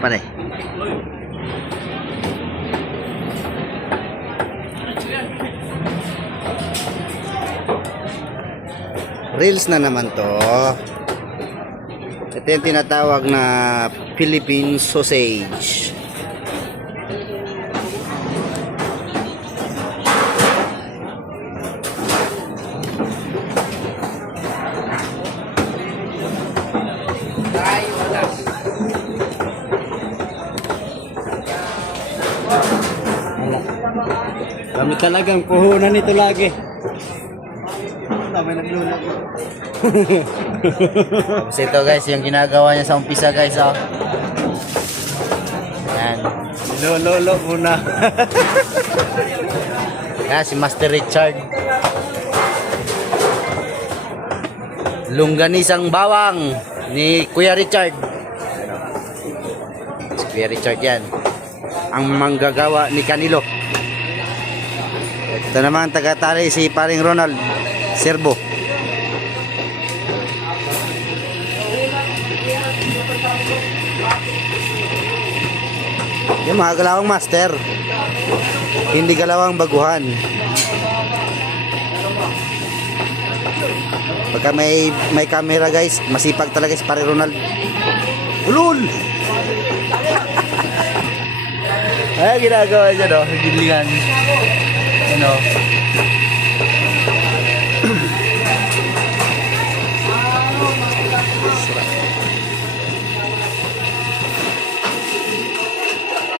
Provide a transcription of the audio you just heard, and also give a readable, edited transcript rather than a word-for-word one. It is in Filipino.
Pare. Reels na naman to. Ito yung tinatawag na Philippine sausage. Kami talagang puhunan ito lagi. May naglunod. Tapos ito guys, yung ginagawa niya sa umpisa guys, oh. Yan. Lolo muna. Yan, si Master Richard. Longganisang bawang ni Kuya Richard. Si Kuya Richard yan. Ang manggagawa ni Canelo. Ito naman taga-tali si paring Ronald Serbo. Yung mga galawang master, hindi galawang baguhan. Pagka may camera guys, masipag talaga si paring Ronald. Ulul! Ay, ginagawa niya no, gilingan. Ano?